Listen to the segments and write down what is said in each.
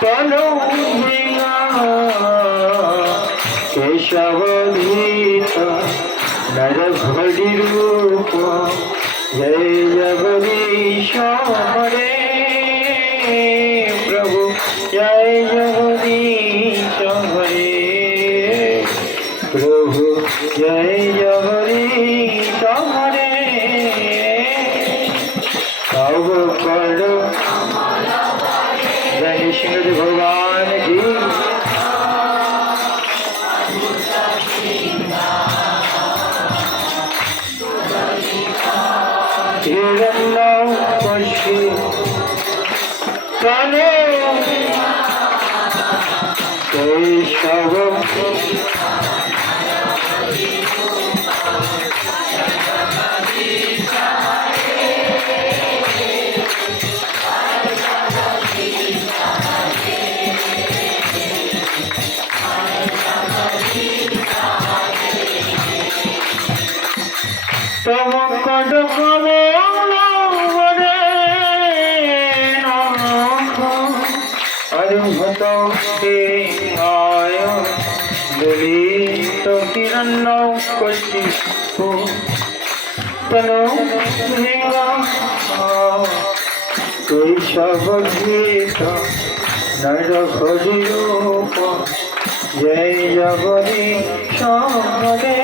তনু কেশবধীত নর ঘড়ি রূপ জয় জগদীশ হরে প্রভু জয় জগদীশ হরে প্রভু জয় প্রাণে। কেশব তম কড কমে ললিত কিরণ কশি তনু লিঙ্গা কৈশব গীত নর হরি রূপ জয় জগদী সরে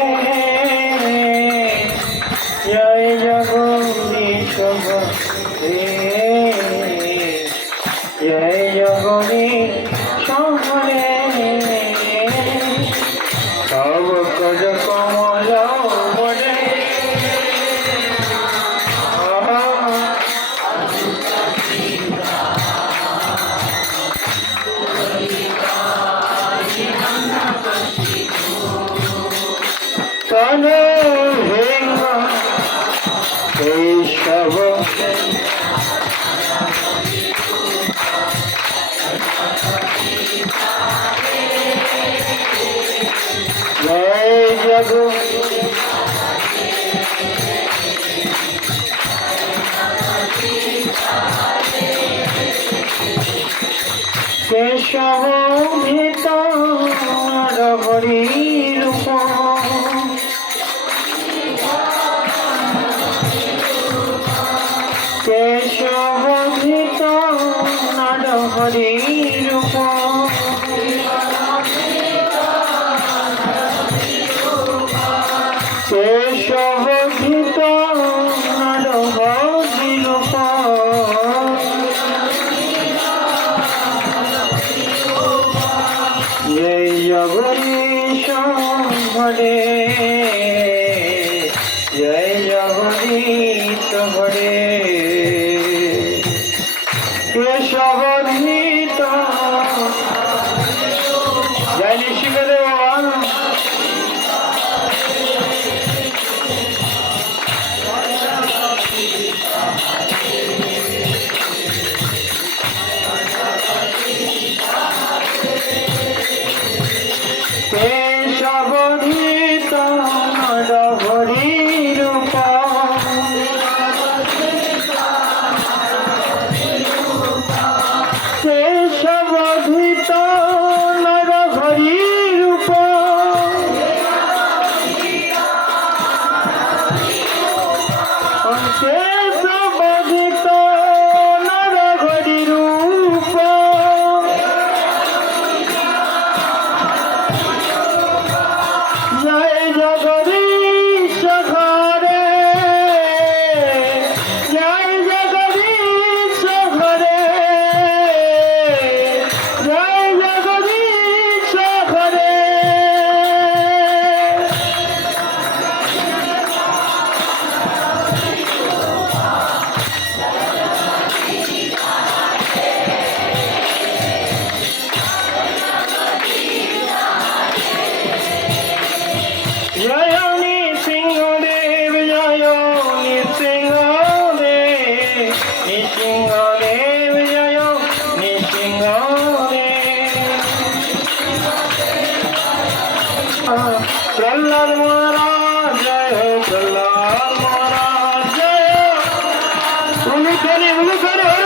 জয় জগদীশ হরে জয় জগদীশ হেঙ্গ কেশব জয় জগ কেশব ভিতর হরি জয় জগদীশ হরে Tony, Tony, Tony, Tony.